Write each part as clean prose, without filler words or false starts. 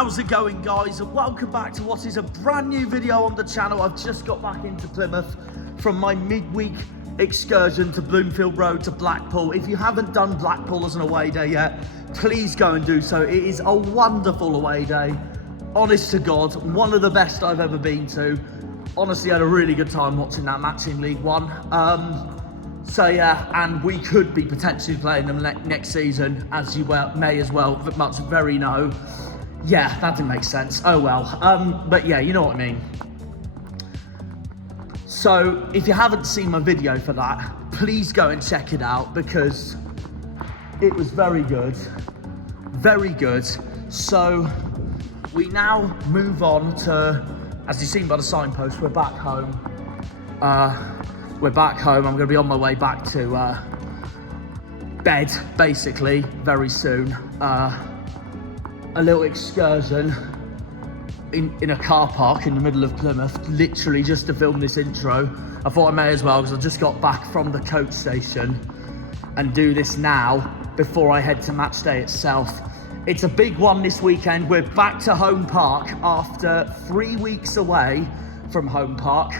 How's it going, guys, and welcome back to what is a brand new video on the channel. I've just got back into Plymouth from my midweek excursion to Bloomfield Road to Blackpool. If you haven't done Blackpool as an away day yet, please go and do so. It is a wonderful away day, honest to God, one of the best I've ever been to. Honestly, had a really good time watching that match in League One. So yeah, and we could be potentially playing them next season, as you may as well very know. Yeah, that didn't make sense. Oh well. But yeah, you know what I mean. So if you haven't seen my video for that, please go and check it out because it was very good. Very good. So we now move on to, as you've seen by the signpost, we're back home. We're back home. I'm going to be on my way back to bed, basically, very soon. A little excursion in a car park in the middle of Plymouth, literally just to film this intro. I thought I may as well because I just got back from the coach station and do this now before I head to Matchday itself. It's a big one this weekend. We're back to home park after 3 weeks away from home park,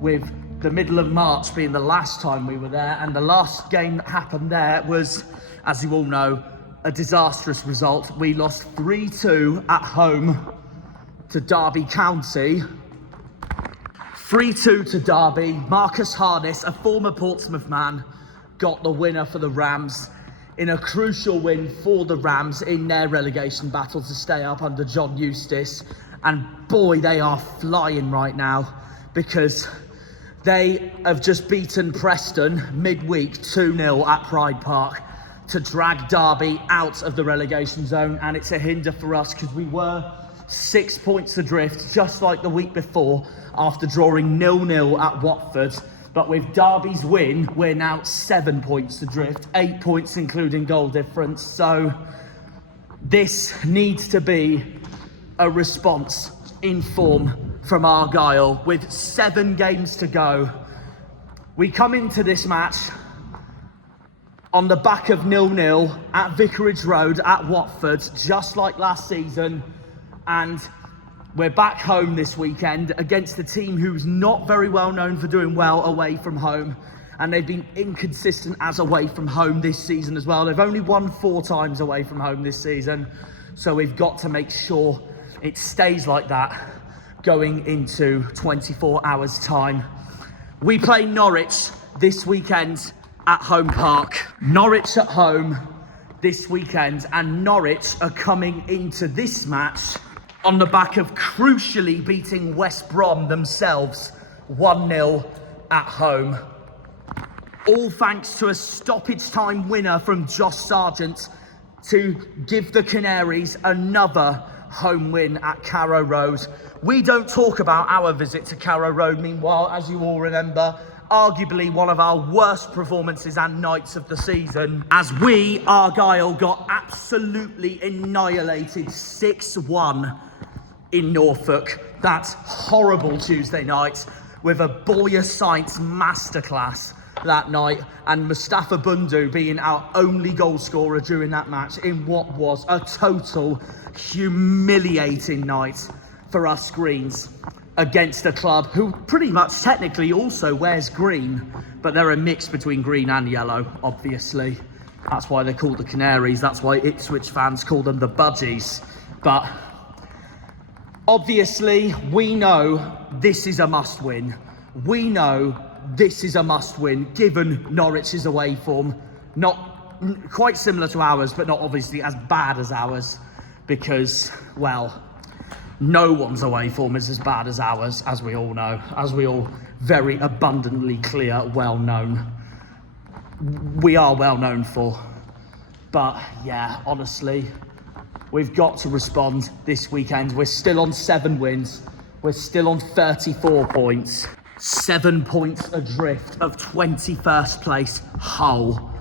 with the middle of March being the last time we were there, and the last game that happened there was, as you all know, a disastrous result. We lost 3-2 at home to Derby County. 3-2 to Derby. Marcus Harness, a former Portsmouth man, got the winner for the Rams in a crucial win for the Rams in their relegation battle to stay up under John Eustace. And boy, they are flying right now because they have just beaten Preston midweek 2-0 at Pride Park to drag Derby out of the relegation zone. And it's a hinder for us because we were 6 points adrift, just like the week before, after drawing 0-0 at Watford. But with Derby's win, we're now 7 points adrift, 8 points including goal difference. So this needs to be a response in form from Argyle with 7 games to go. We come into this match on the back of 0-0 at Vicarage Road at Watford, just like last season. And we're back home this weekend against a team who's not very well known for doing well away from home. And they've been inconsistent as away from home this season as well. They've only won 4 times away from home this season. So we've got to make sure it stays like that going into 24 hours time. We play Norwich this weekend at home park. Norwich at home this weekend, and Norwich are coming into this match on the back of crucially beating West Brom themselves 1-0 at home. All thanks to a stoppage time winner from Josh Sargent to give the Canaries another home win at Carrow Road. We don't talk about our visit to Carrow Road, meanwhile, as you all remember, arguably one of our worst performances and nights of the season, as we, Argyle, got absolutely annihilated 6-1 in Norfolk. That horrible Tuesday night, with a Boyer Science masterclass that night, and Mustafa Bundu being our only goal scorer during that match in what was a total humiliating night for us Greens against a club who pretty much technically also wears green, but they're a mix between green and yellow, obviously. That's why they're called the Canaries. That's why Ipswich fans call them the Budgies. But obviously, we know this is a must-win. We know this is a must-win, given Norwich's away form. Not quite similar to ours, but not obviously as bad as ours, because, well, no one's away form is as bad as ours, as we all know, as we all very abundantly well known. We are well known for. But yeah, honestly, we've got to respond this weekend. We're still on 7 wins. We're still on 34 points. 7 points adrift of 21st place Hull.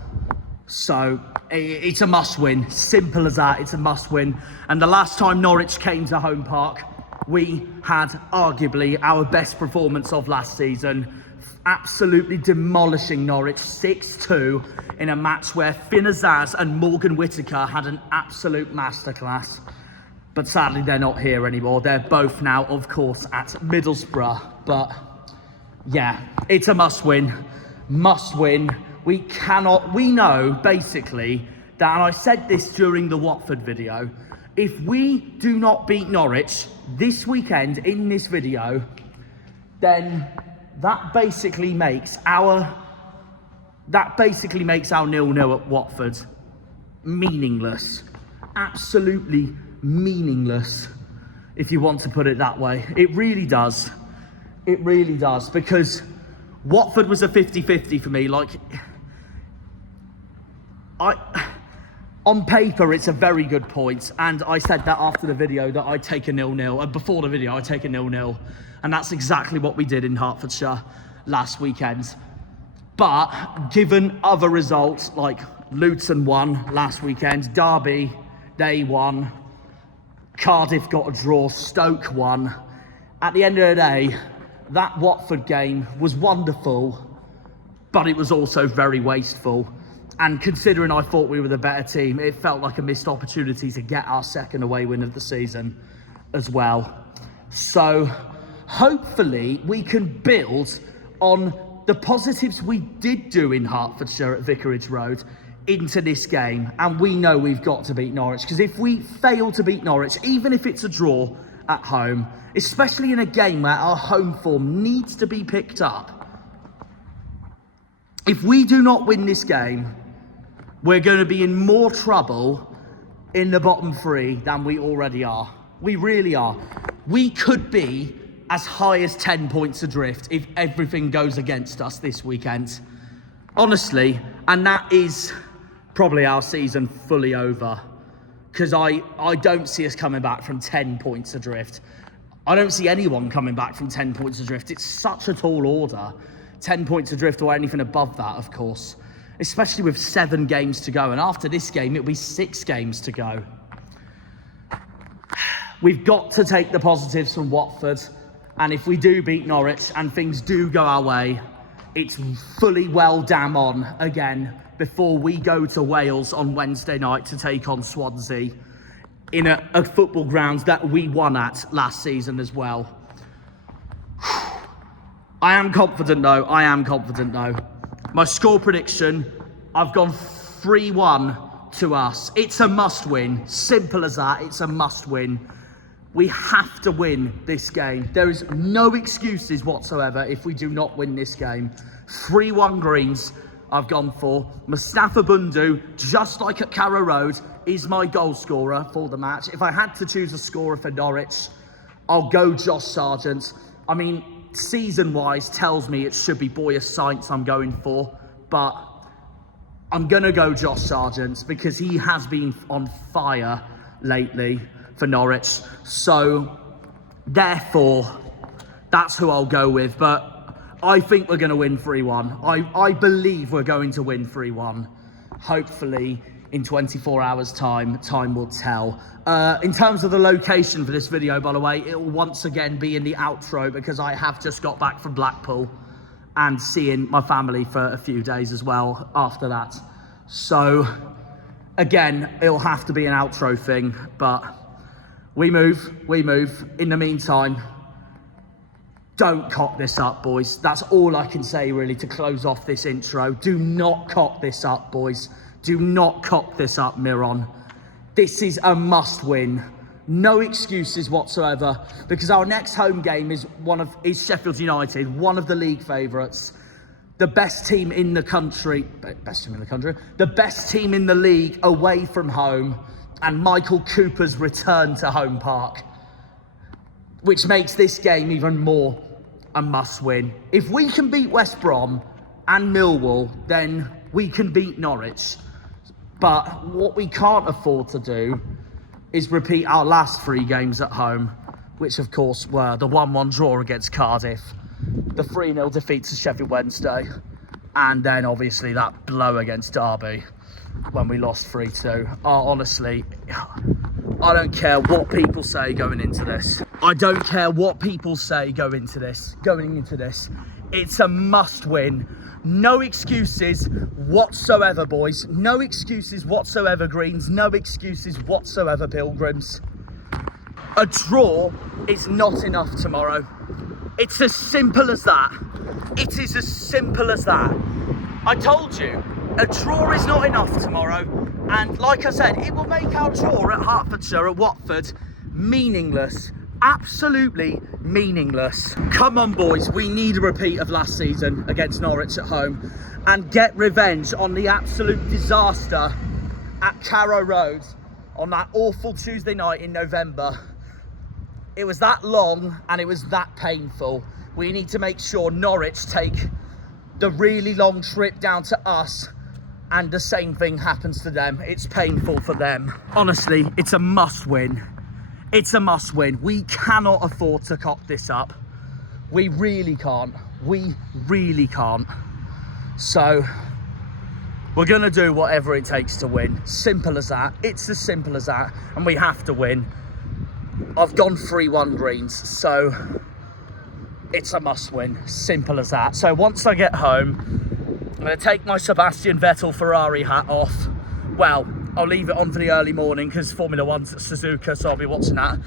So it's a must-win. Simple as that. It's a must-win. And the last time Norwich came to home park, we had arguably our best performance of last season, absolutely demolishing Norwich 6-2 in a match where Penzance and Morgan Whittaker had an absolute masterclass. But sadly, they're not here anymore. They're both now, of course, at Middlesbrough. But yeah, it's a must win. Must win. We know basically that, and I said this during the Watford video, if we do not beat Norwich this weekend in this video, then that basically makes our 0-0 at Watford meaningless. Absolutely meaningless, if you want to put it that way. It really does. It really does, because Watford was a 50-50 for me. Like, on paper, it's a very good point, and I said that after the video that I'd take a 0-0, and before the video, I'd take a 0-0, and that's exactly what we did in Hertfordshire last weekend. But given other results, like Luton won last weekend, Derby, they won, Cardiff got a draw, Stoke won. At the end of the day, that Watford game was wonderful, but it was also very wasteful. And considering I thought we were the better team, it felt like a missed opportunity to get our second away win of the season as well. So hopefully we can build on the positives we did do in Hertfordshire at Vicarage Road into this game, and we know we've got to beat Norwich, because if we fail to beat Norwich, even if it's a draw at home, especially in a game where our home form needs to be picked up, if we do not win this game, we're going to be in more trouble in the bottom three than we already are. We really are. We could be as high as 10 points adrift if everything goes against us this weekend. Honestly, and that is probably our season fully over, because I don't see us coming back from 10 points adrift. I don't see anyone coming back from 10 points adrift. It's such a tall order. 10 points adrift or anything above that, of course, especially with 7 games to go. And after this game, it'll be 6 games to go. We've got to take the positives from Watford. And if we do beat Norwich and things do go our way, it's fully well damn on again before we go to Wales on Wednesday night to take on Swansea in a football ground that we won at last season as well. I am confident though. My score prediction, I've gone 3-1 to us. It's a must win. Simple as that. It's a must win. We have to win this game. There is no excuses whatsoever if we do not win this game. 3-1 Greens I've gone for. Mustafa Bundu, just like at Carrow Road, is my goal scorer for the match. If I had to choose a scorer for Norwich, I'll go Josh Sargent. I mean, season-wise tells me it should be Boyas Saints I'm going for, but I'm going to go Josh Sargent because he has been on fire lately for Norwich. So, therefore, that's who I'll go with. But I think we're going to win 3-1. I believe we're going to win 3-1. Hopefully, in 24 hours' time will tell. In terms of the location for this video, by the way, it will once again be in the outro because I have just got back from Blackpool and seeing my family for a few days as well after that. So, again, it'll have to be an outro thing, but we move. In the meantime, don't cock this up, boys. That's all I can say, really, to close off this intro. Do not cock this up, boys. Do not cock this up, Miron. This is a must-win. No excuses whatsoever, because our next home game is Sheffield United, one of the league favourites. The best team in the country. The best team in the league away from home. And Michael Cooper's return to Home Park, which makes this game even more a must-win. If we can beat West Brom and Millwall, then we can beat Norwich. But what we can't afford to do is repeat our last 3 games at home, which of course were the 1-1 draw against Cardiff, the 3-0 defeat to Sheffield Wednesday, and then obviously that blow against Derby when we lost 3-2. Honestly, I don't care what people say going into this. Going into this. It's a must win. No excuses whatsoever, boys. No excuses whatsoever, Greens. No excuses whatsoever, Pilgrims. A draw is not enough tomorrow. It's as simple as that. It is as simple as that. I told you, a draw is not enough tomorrow. And like I said, it will make our draw at Hertfordshire, at Watford, meaningless. Absolutely meaningless. Come on, boys, we need a repeat of last season against Norwich at home and get revenge on the absolute disaster at Carrow Road on that awful Tuesday night in November. It was that long and it was that painful. We need to make sure Norwich take the really long trip down to us and the same thing happens to them. It's painful for them. Honestly, it's a must win. It's a must win. We cannot afford to cock this up. We really can't. We really can't. So we're gonna do whatever it takes to win. Simple as that. It's as simple as that. And we have to win. I've gone 3-1 Greens, so it's a must win. Simple as that. So once I get home, I'm going to take my Sebastian Vettel Ferrari hat off. Well, I'll leave it on for the early morning because Formula One's at Suzuka, so I'll be watching that.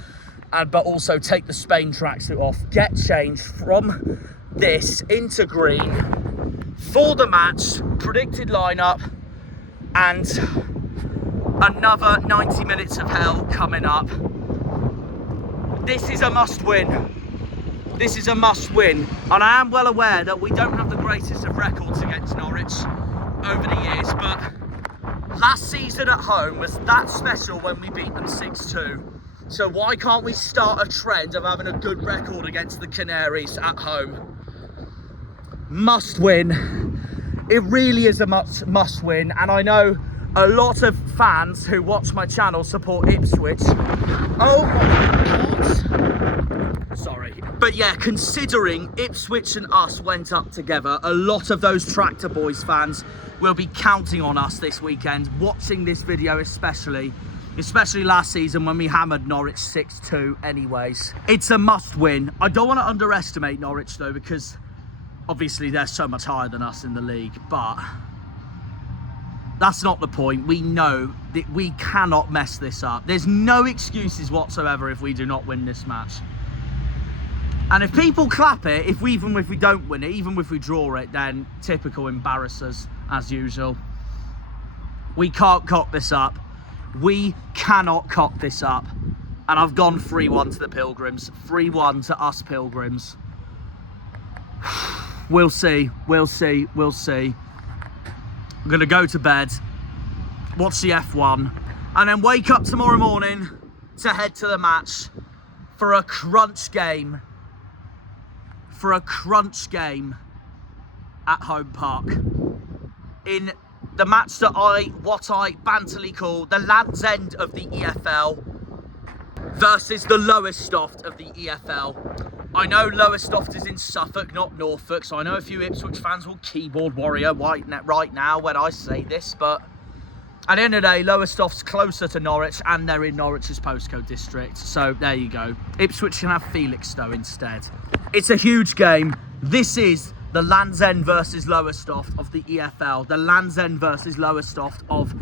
But also take the Spain tracksuit off, get changed from this into green for the match, predicted lineup, and another 90 minutes of hell coming up. This is a must win. This is a must win. And I am well aware that we don't have the greatest of records against Norwich over the years, but last season at home was that special when we beat them 6-2. So why can't we start a trend of having a good record against the Canaries at home? Must win. It really is a must win. And I know a lot of fans who watch my channel support Ipswich. Oh my God. Sorry. But yeah, considering Ipswich and us went up together, a lot of those Tractor Boys fans will be counting on us this weekend, watching this video especially last season when we hammered Norwich 6-2 anyways. It's a must win. I don't want to underestimate Norwich though, because obviously they're so much higher than us in the league, but that's not the point. We know that we cannot mess this up. There's no excuses whatsoever if we do not win this match. And if people clap it, even if we don't win it, even if we draw it, then typical embarrassers as usual. We can't cock this up. We cannot cock this up. And I've gone 3-1 to the Pilgrims. 3-1 to us Pilgrims. We'll see. We'll see. We'll see. I'm going to go to bed, watch the F1, and then wake up tomorrow morning to head to the match for a crunch game. For a crunch game at Home Park. In the match that I banterly call the Land's End of the EFL versus the Lowestoft of the EFL. I know Lowestoft is in Suffolk, not Norfolk, so I know a few Ipswich fans will keyboard warrior right now when I say this, but at the end of the day, Lowestoft's closer to Norwich and they're in Norwich's postcode district, so there you go. Ipswich can have Felixstowe instead. It's a huge game. This is the Land's End versus Lowestoft of the EFL, the Land's End versus Lowestoft of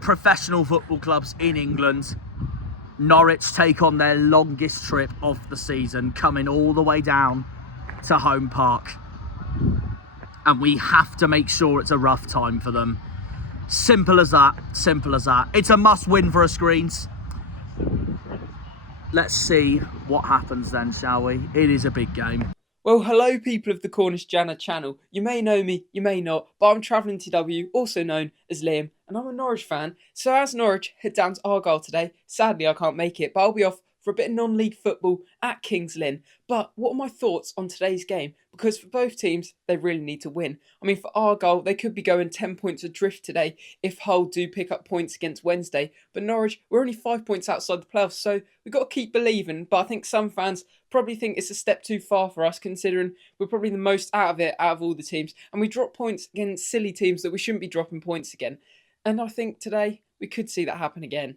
professional football clubs in England. Norwich take on their longest trip of the season, coming all the way down to Home Park. And we have to make sure it's a rough time for them. Simple as that, simple as that. It's a must win for us Greens. Let's see what happens then, shall we? It is a big game. Well, hello people of the Cornish Janner channel. You may know me, you may not, but I'm Travelling TW, also known as Liam, and I'm a Norwich fan. So as Norwich head down to Argyle today, sadly I can't make it, but I'll be off for a bit of non-league football at Kings Lynn. But what are my thoughts on today's game? Because for both teams, they really need to win. I mean, for Argyle, they could be going 10 points adrift today if Hull do pick up points against Wednesday. But Norwich, we're only 5 points outside the playoffs, so we've got to keep believing. But I think some fans probably think it's a step too far for us, considering we're probably the most out of it out of all the teams. And we drop points against silly teams that we shouldn't be dropping points again. And I think today we could see that happen again.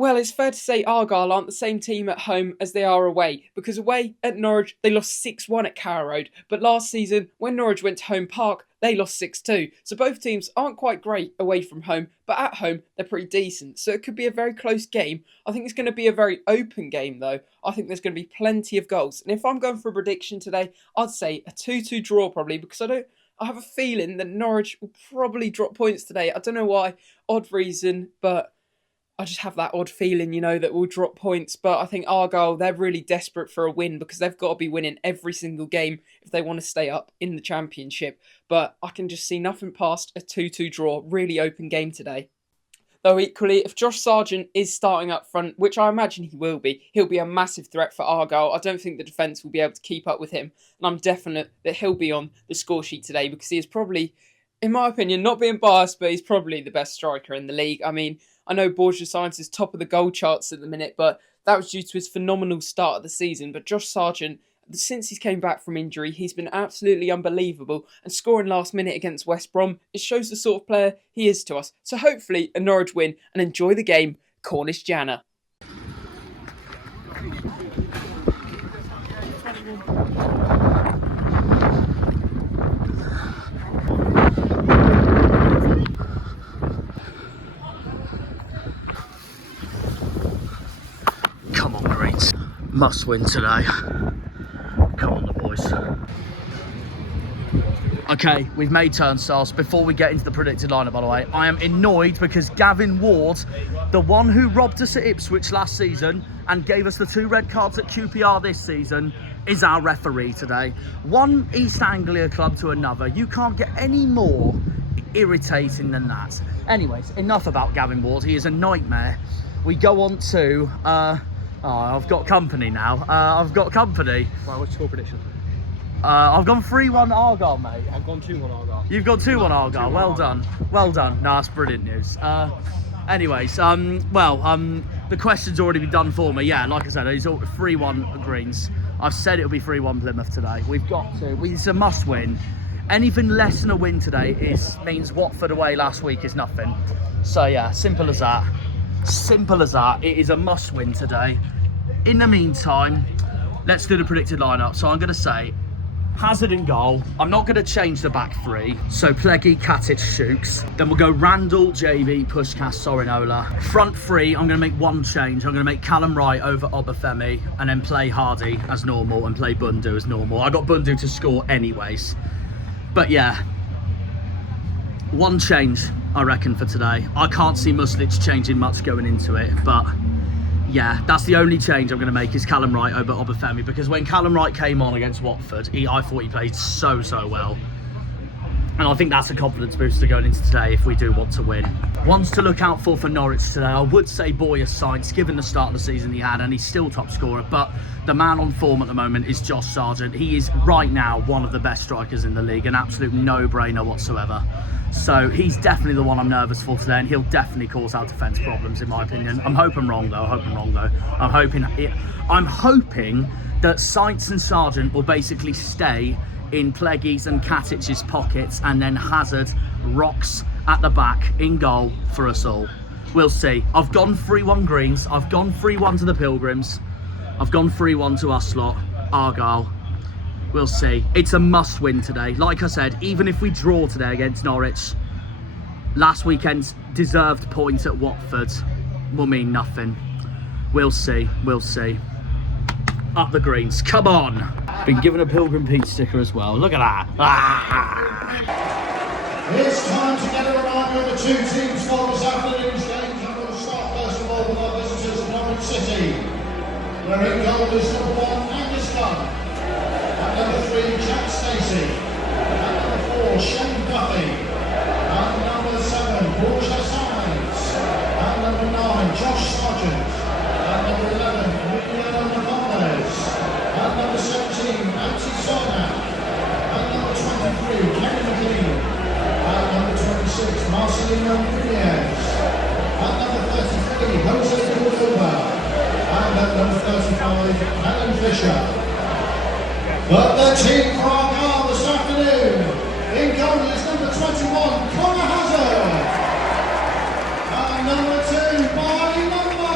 Well, it's fair to say Argyle aren't the same team at home as they are away, because away at Norwich they lost 6-1 at Carrow Road, but last season when Norwich went to Home Park they lost 6-2. So both teams aren't quite great away from home, but at home they're pretty decent. So it could be a very close game. I think it's going to be a very open game though. I think there's going to be plenty of goals. And if I'm going for a prediction today, I'd say a 2-2 draw probably, because I have a feeling that Norwich will probably drop points today. I don't know why, odd reason, but I just have that odd feeling, that we'll drop points. But I think Argyle, they're really desperate for a win because they've got to be winning every single game if they want to stay up in the Championship. But I can just see nothing past a 2-2 draw. Really open game today. Though equally, if Josh Sargent is starting up front, which I imagine he will be, he'll be a massive threat for Argyle. I don't think the defence will be able to keep up with him. And I'm definite that he'll be on the score sheet today because he is probably, in my opinion, not being biased, but he's probably the best striker in the league. I mean, I know Borja Science is top of the goal charts at the minute, but that was due to his phenomenal start of the season. But Josh Sargent, since he's came back from injury, he's been absolutely unbelievable. And scoring last minute against West Brom, it shows the sort of player he is to us. So hopefully a Norwich win and enjoy the game, Cornish Janner. Come on, Greens. Must win today. Come on, the boys. Okay, we've made turnstiles. Before we get into the predicted lineup, by the way, I am annoyed because Gavin Ward, the one who robbed us at Ipswich last season and gave us the 2 red cards at QPR this season, is our referee today. One East Anglia club to another. You can't get any more irritating than that. Anyways, enough about Gavin Ward. He is a nightmare. We go on to... I've got company now. I've got company. Right, what's your score prediction? I've gone 3-1 Argyle, mate. I've gone 2-1 Argyle. You've got 2-1 Argyle. Well done. Well done. No, that's brilliant news. Anyways, the question's already been done for me. Yeah, like I said, it's 3-1 Greens. I've said it'll be 3-1 Plymouth today. We've got to. It's a must win. Anything less than a win today means Watford away last week is nothing. So yeah, simple as that. Simple as that. It is a must win today. In the meantime, let's do the predicted lineup. So I'm going to say Hazard in goal. I'm not going to change the back three. So Pleggy, Katic, Shooks. Then we'll go Randall, JV, Pushkas, Sorinola. Front three, I'm going to make one change. I'm going to make Callum Wright over Obafemi and then play Hardy as normal and play Bundu as normal. I got Bundu to score anyways. But yeah, one change, I reckon, for today. I can't see Muslic changing much going into it, but yeah, that's the only change I'm going to make is Callum Wright over Obafemi, because when Callum Wright came on against Watford, I thought he played so well. And I think that's a confidence booster going into today if we do want to win. Ones to look out for Norwich today, I would say Borja Science, given the start of the season he had, and he's still top scorer, but the man on form at the moment is Josh Sargent. He is right now one of the best strikers in the league, an absolute no-brainer whatsoever. So he's definitely the one I'm nervous for today, and he'll definitely cause our defence problems, in my opinion. I'm hoping wrong though. I'm hoping that Science and Sargent will basically stay in Pleggy's and Katic's pockets, and then Hazard rocks at the back in goal for us all. We'll see. I've gone 3-1 Greens. I've gone 3-1 to the Pilgrims. I've gone 3-1 to us lot, Argyle. We'll see. It's a must win today. Like I said, even if we draw today against Norwich, last weekend's deserved points at Watford will mean nothing. We'll see. We'll see. Up the Greens. Come on. Been given a Pilgrim Pete sticker as well. Look at that. It's time to get a reminder of the two teams for this afternoon's game. I'm going to start first of all with our visitors, Norwich City. Where in goal is number 1, Angus Gunn. At number 3, Jack Stacey. At number 4, Shane Duffy. At number 7, Borja Science. At number 9, Josh Sargent. At number 11, Emilio Navarez. At number 17, Antti Sornak. At number 23, Kenny McLean. At number 26, Marcelino Nunez. At number 33, Jose Cordova. And at number 35, Alan Fisher. But the team for Argyle this afternoon, in goal is number 21, Connor Hazard. And number 2, by number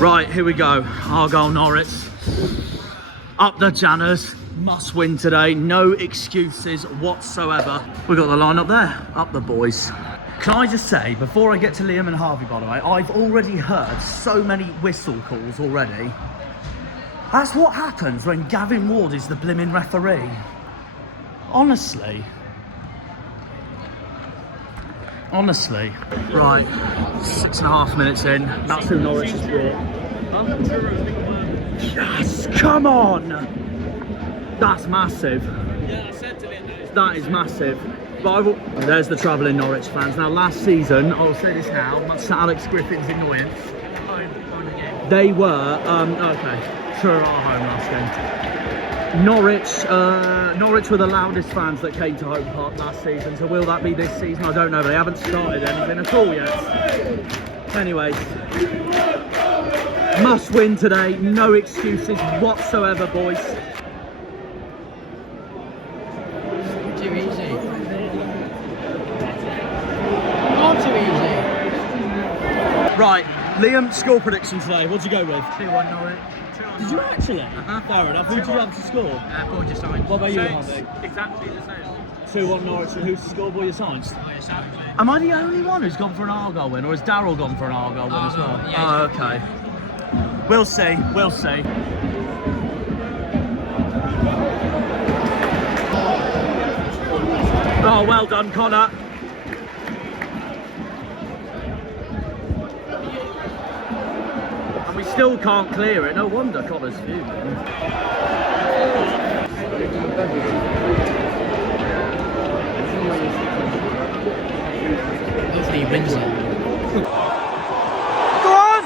Right, here we go. Argyle Norwich. Up the Janners. Must win today. No excuses whatsoever. We got the line up there. Up the boys. Can I just say, before I get to Liam and Harvey, by the way, I've already heard so many whistle calls already. That's what happens when Gavin Ward is the blimmin' referee. Honestly. Honestly. Right, 6.5 minutes in. That's who Norwich has brought. Yes, come on! That's massive. Yeah, I said to him That is massive. There's the travelling Norwich fans. Now, last season, I'll say this now, much to Alex Griffin's annoyance, they were, okay, sure, our home last game. Norwich were the loudest fans that came to Hope Park last season, so will that be this season? I don't know, they haven't started anything at all yet. Anyways, must win today, no excuses whatsoever, boys. Too easy. Not too easy. Right, Liam, score prediction today, what'd you go with? 2-1 Norwich. Did you actually? Fair enough. Who did you have to score? Borja signed. What about you, Harvey? exactly the same. 2-1 Norwich, and who's to score Borja Science? Exactly. Am I the only one who's gone for an Argyle win, or has Daryl gone for an Argyle win as well? yeah. Oh, okay. We'll see, we'll see. Oh, well done, Connor. And we still can't clear it. No wonder Connor's fuming. Hopefully he wins it. Go on!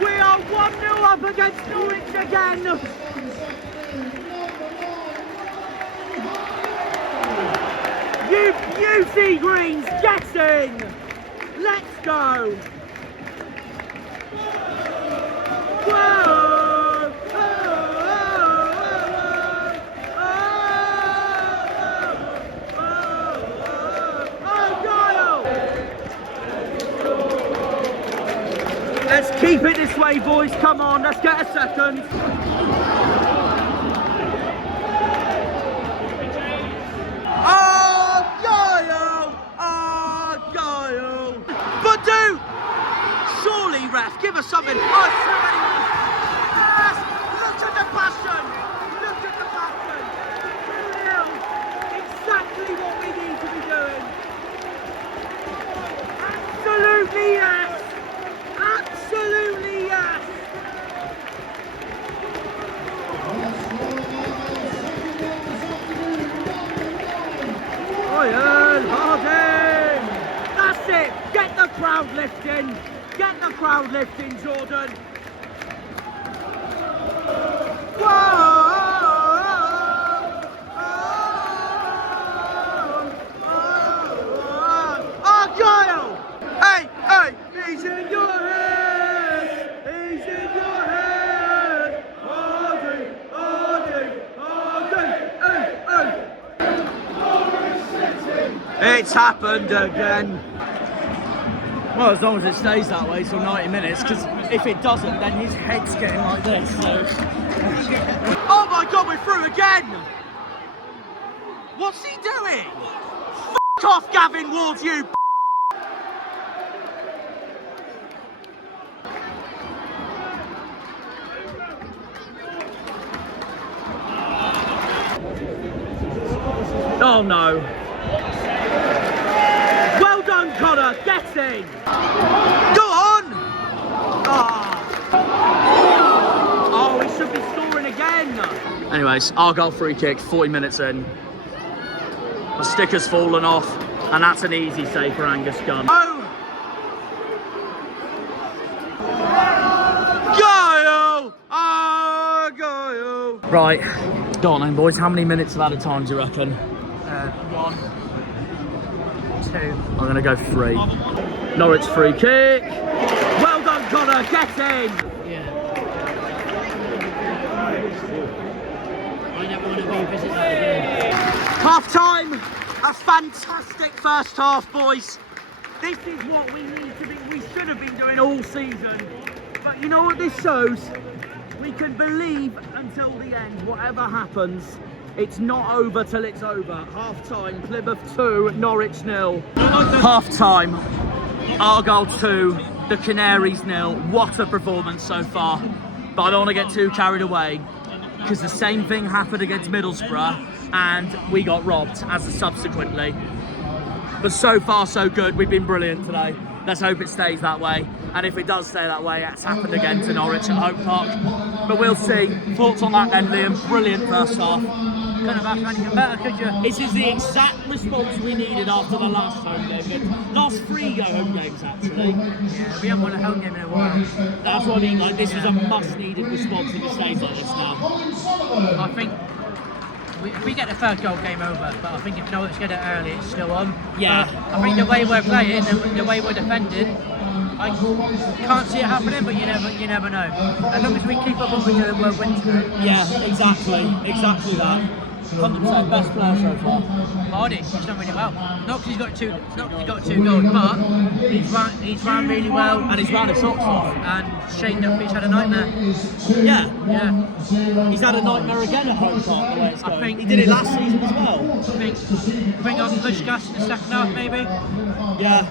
We are 1-0 up against Norwich again. You see Greens getting. Let's go. Whoa. Let's keep it this way, boys. Come on, let's get a second. Argyle! But do! Surely, ref, give us something. Oh, somebody! Yes! Look at the passion! Look at the passion! 2-0. Exactly what we need to be doing. Absolutely yes! Absolutely yes! Ryan Harding! That's it! Get the crowd lifting! Get the crowd lifting, Jordan! Whoa! Argyle! Hey! Hey! He's in your head! He's in your head! Harding! Harding! Harding! Hey! Hey! It's happened again. Well, as long as it stays that way till 90 minutes, because if it doesn't, then his head's getting like this, so... Oh my god, we're through again! What's he doing? F*** off, Gavin Ward, you Oh no. Well done, Connor. Get in. Go on. Oh, he should be scoring again. Anyways, Argyle free kick, 40 minutes in. The sticker's fallen off, and that's an easy save for Angus Gunn. Oh! Go! Oh, go! Right, go on then, boys. How many minutes of added time do you reckon? 1, 2. I'm going to go 3. Norwich free kick. Well done, Connor. Get in! Yeah. I never want to revisit that again. Half time. A fantastic first half, boys. This is what we need to be. We should have been doing all season. But you know what this shows? We can believe until the end. Whatever happens, it's not over till it's over. Half time, Plymouth 2, Norwich 0. Half time, Argyle 2, the Canaries 0. What a performance so far. But I don't want to get too carried away, because the same thing happened against Middlesbrough and we got robbed as a subsequently. But so far so good. We've been brilliant today. Let's hope it stays that way. And if it does stay that way, it's happened again to Norwich at Hope Park. But we'll see. Thoughts on that then, Liam? Brilliant first half. Couldn't have asked for anything better, could you? This is the exact response we needed after the last home game. Last 3 home games, actually. Yeah, we haven't won a home game in a while. That's what I mean. Like, this was a much-needed response if it stays like this now. I think if we get the first goal, game over. But I think if Norwich get it early, it's still on. Yeah. I think the way we're playing, the way we're defending, I can't see it happening, but you never know. As long as we keep up what we're doing, we'll win today. Yeah, exactly that. 100% best player so far. Hardy, he's done really well. Not because he's got two goals, but he's run really well, And he's ran his socks off. and Shane Duffy's had a nightmare. Yeah. He's had a nightmare again at Home Park the way it's going. I think he did it last season as well. I think I'll push Gus in the second half maybe. Yeah.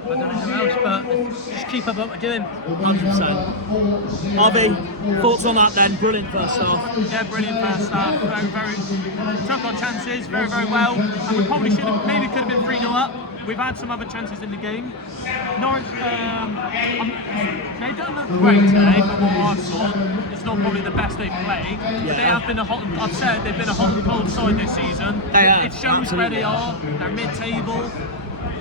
I don't know who else, but just keep up what we're doing. 100%. Harvey, thoughts on that then? Brilliant first half. Yeah, brilliant first half. Very took our chances very well, and we probably could have been 3-0 up. We've had some other chances in the game. Norwich, they don't look great today from what I saw. It's not probably the best they've played, but they have been they've been a hot and cold side this season. They have, It shows absolutely. where they are. They're mid-table.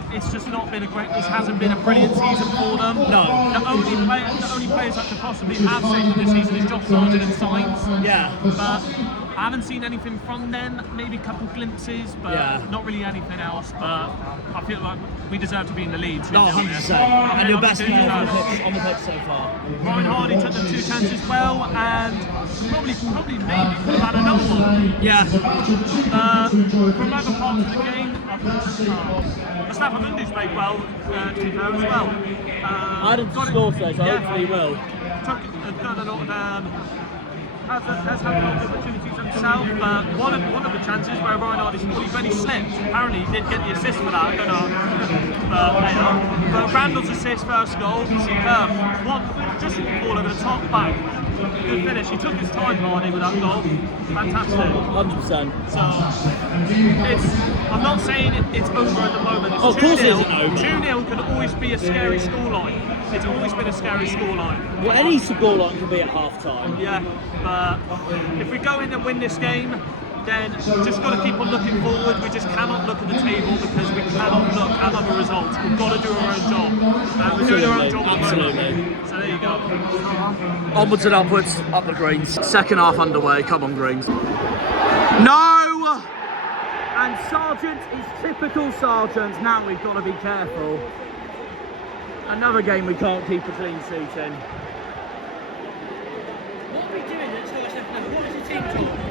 It's just not been this hasn't been a brilliant season for them. No. The only players that could possibly have saved them this season is Josh Sargent and Sainz. Yeah. But I haven't seen anything from them, maybe a couple glimpses, but not really anything else. But I feel like we deserve to be in the lead. No, 100%. And your best player on the pitch so far. Ryan Hardy took them 2 chances well, and probably maybe could have had another one. Yeah. From other parts of the game, Mustafa Gundu's played well, to be fair as well. I didn't score today, so hopefully he will. Done a lot of has had a lot of opportunities himself, but one of the chances where Ryan Hardy scored, when he slipped, apparently he did get the assist for that, I don't know. But Randall's assist, first goal, superb. Just all over the top, back. Good finish. He took his time, Hardy, with that goal. Fantastic. 100%. So, I'm not saying it's over at the moment. It's Of course it 2-0. isn't over. 2-0 can always be a scary scoreline. It's always been a scary scoreline. Well, any scoreline can be at half time. Yeah, but if we go in and win this game, then just got to keep on looking forward. We just cannot look at the table because we cannot look at other results. We've got to do our own job. And we're doing our own job. Absolutely. So there you go. Onwards and upwards, up the greens. Second half underway, come on greens. No! And Sargent is typical Sargent. Now we've got to be careful. Another game we can't keep a clean sheet in. What are we doing that's got us left now? What is the team talk?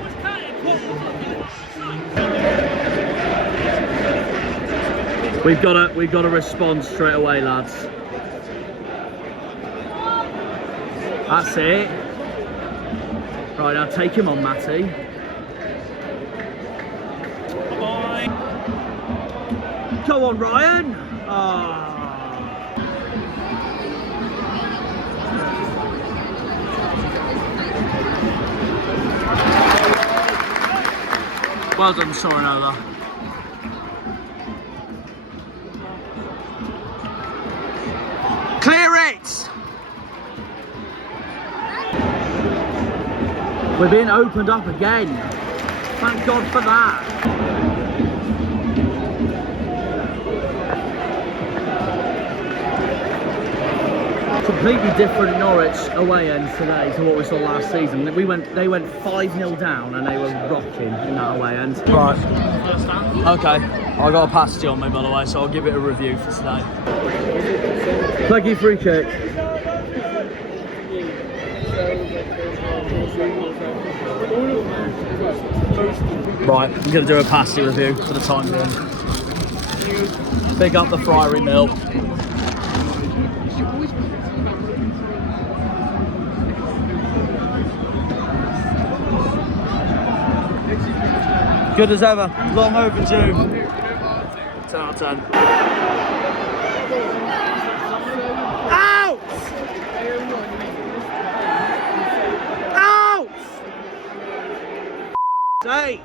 We've got to respond straight away, lads. That's it. Right, now take him on, Matty. Bye. Go on, Ryan. Ah. Well done, Sorinola. Clear it! We're being opened up again. Thank God for that. Completely different Norwich away end today to what we saw last season. They went 5-0 down and they were rocking in that away end. Right. Okay. I got a pasty on me, by the way, so I'll give it a review for today. Pluggy free kick. Right, I'm going to do a pasty review for the time being. Pick up the Friary Mill. Good as ever, long overdue. 10 out of 10. Out! Out! Hey!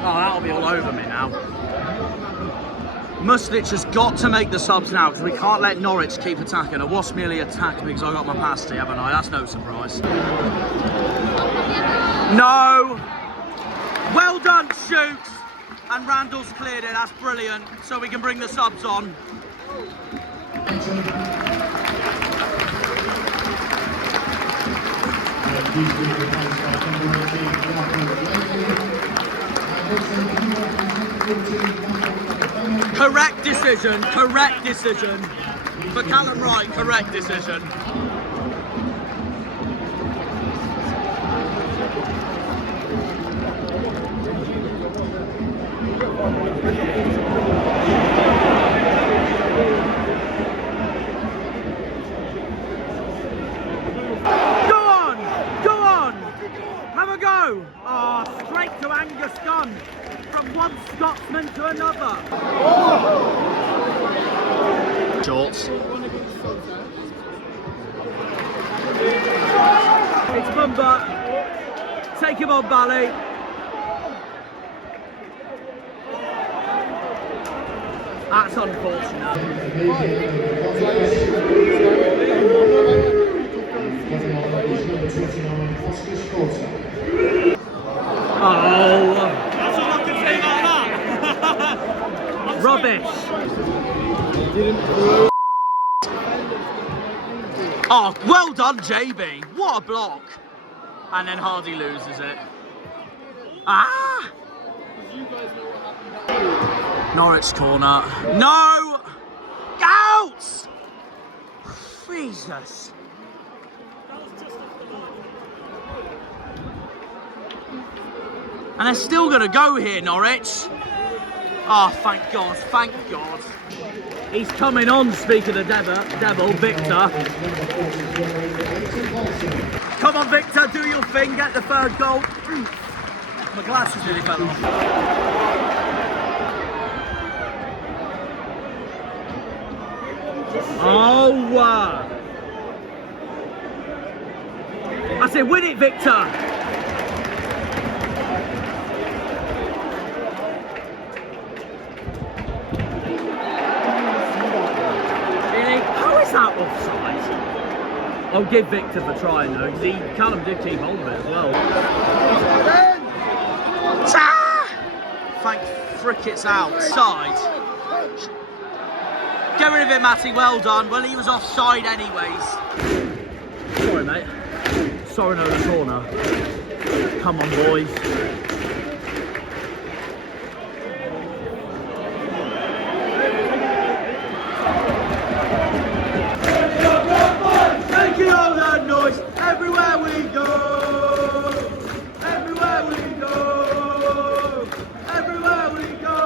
Oh, that'll be all over me now. Mustich has got to make the subs now because we can't let Norwich keep attacking. I was merely attacked because I got my pasty, haven't I? That's no surprise. No! Well done, shoot! And Randall's cleared it, that's brilliant. So we can bring the subs on. Correct decision, correct decision. For Callum Wright, correct decision. Oh, straight to Angus Gunn, from one Scotsman to another. Shorts. It's Bumba. Take him on, Bally. That's unfortunate. Oh! That's all I can say about that! Rubbish! Oh, well done, JB! What a block! And then Hardy loses it. Ah! Norwich corner. No! Out! Jesus! And they're still going to go here, Norwich. Oh, thank God, thank God. He's coming on, speaking of the devil, Victor. Come on, Victor, do your thing, get the third goal. My glasses nearly fell off. Oh, wow. I said, win it, Victor. Offside. I'll give Victor for trying though, because Callum did keep hold of it as well. Thank frick it's outside. Get rid of it, Matty, well done. Well, he was offside anyways. Sorry, mate. Sorry, no, the corner. Come on, boys. Everywhere we go, everywhere we go, everywhere we go.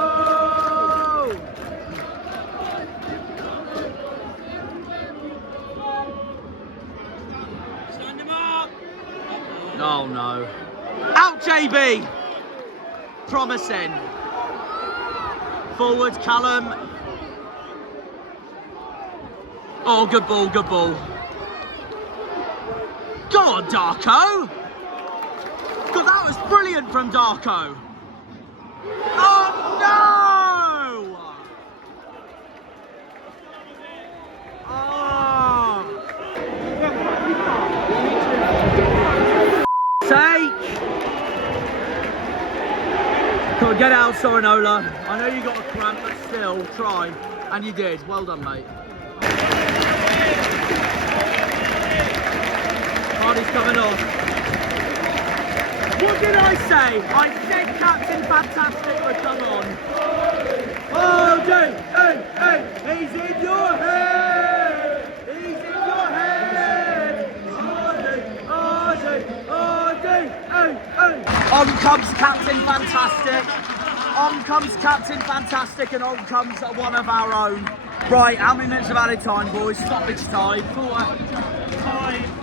Oh no. Out JB! Promising. Forward Callum. Oh, good ball, good ball. Go on, Darko! God, that was brilliant from Darko. Oh no! Oh! Sake! Come on, get out, Sorinola. I know you got a cramp, but still, try. And you did. Well done, mate. Hardy's coming off. What did I say? I said Captain Fantastic would come on. Oh, dude, hey, he's in your head. He's in your head. On comes Captain Fantastic. On comes Captain Fantastic, and on comes one of our own. Right, how many minutes of added time, boys? Stoppage time. 5.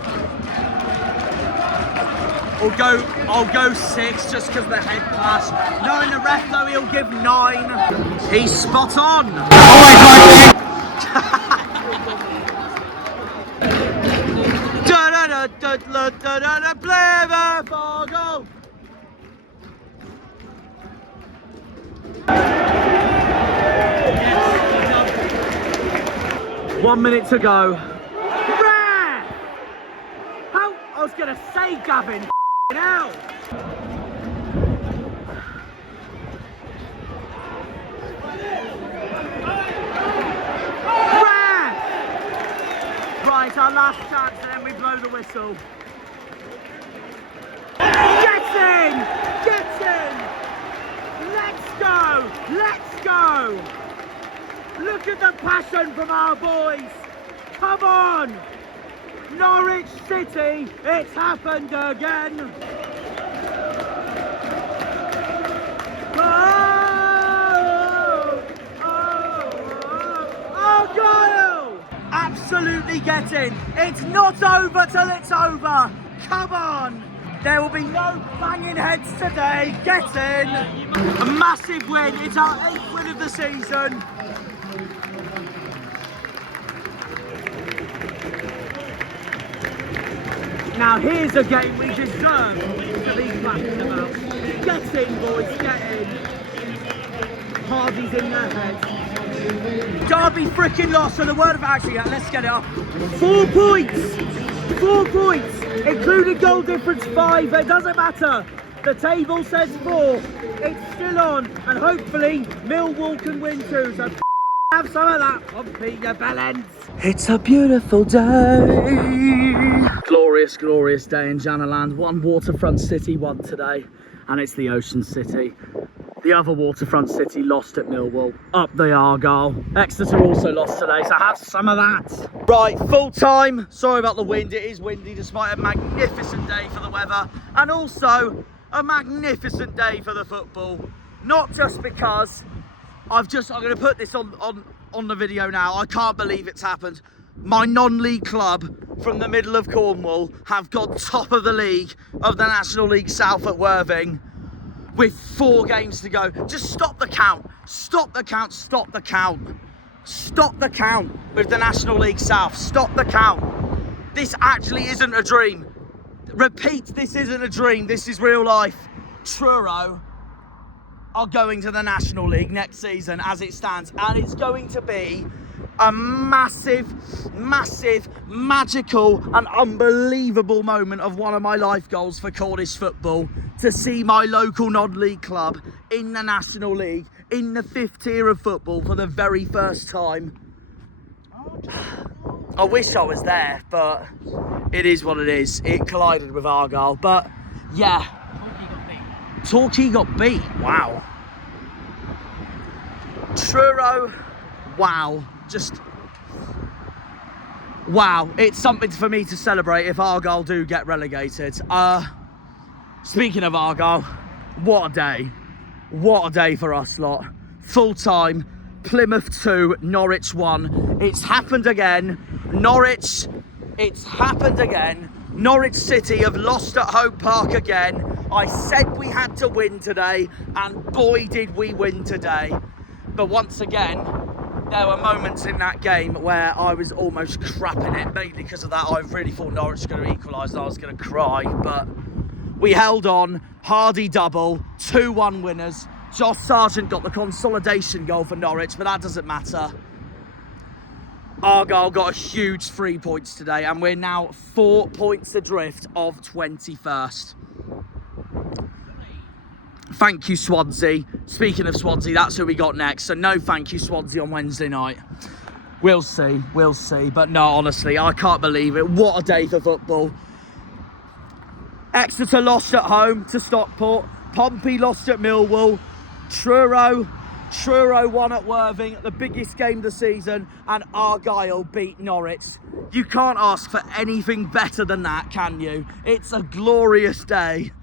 I'll go 6 just because of the head clash. Knowing the ref though, he'll give 9. He's spot on. Plymouth Argyle. 1 minute to go. Rare! How? I was gonna say Gavin. Out. Rare! Right, our last chance, and then we blow the whistle. Get in! Get in! Let's go! Let's go! Look at the passion from our boys! Come on! Norwich City, it's happened again! Argyle! Absolutely get in! It's not over till it's over! Come on! There will be no banging heads today! Get in! A massive win! It's our 8th win of the season! Now here's a game we deserve to be clapping about. Get in, boys, get in. Hardy's in their head. Derby frickin' lost, so the word of actually, let's get it up. 4 points! 4 points! Including goal difference 5, it doesn't matter. The table says 4. It's still on, and hopefully Millwall can win too, so have some of that on Peter Bellends. It's a beautiful day. Glorious, glorious day in Jannerland. One waterfront city won today, and it's the Ocean City. The other waterfront city lost at Millwall, up the Argyle. Exeter also lost today, so have some of that. Right, full time. Sorry about the wind. It is windy despite a magnificent day for the weather, and also a magnificent day for the football. Not just because I'm going to put this on the video now. I can't believe it's happened. My non-league club from the middle of Cornwall have got top of the league of the National League South at Worthing with 4 games to go. Just stop the count. Stop the count. Stop the count. Stop the count with the National League South. Stop the count. This actually isn't a dream. Repeat, this isn't a dream. This is real life. Truro are going to the National League next season as it stands, and it's going to be a massive, massive, magical and unbelievable moment of one of my life goals for Cornish football, to see my local non-league club in the National League, in the 5th tier of football for the very first time. I wish I was there, but it is what it is. It collided with Argyle, but yeah. Torquay got beat. Wow. Truro. Wow. Just wow. It's something for me to celebrate if Argyle do get relegated. Speaking of Argyle, what a day. What a day for us lot. Full time. Plymouth 2, Norwich 1. It's happened again. Norwich, it's happened again. Norwich City have lost at Hope Park again. I said we had to win today, and boy did we win today. But once again, there were moments in that game where I was almost crapping it, mainly because of that. I really thought Norwich was going to equalise and I was going to cry, but we held on. Hardy double, 2-1 winners. Josh Sargent got the consolidation goal for Norwich, but that doesn't matter. Argyle got a huge 3 points today, and we're now 4 points adrift of 21st. Thank you, Swansea. Speaking of Swansea, that's who we got next. So no thank you, Swansea, on Wednesday night. We'll see. But no, honestly, I can't believe it. What a day for football. Exeter lost at home to Stockport. Pompey lost at Millwall. Truro won at Worthing, the biggest game of the season, and Argyle beat Norwich. You can't ask for anything better than that, can you? It's a glorious day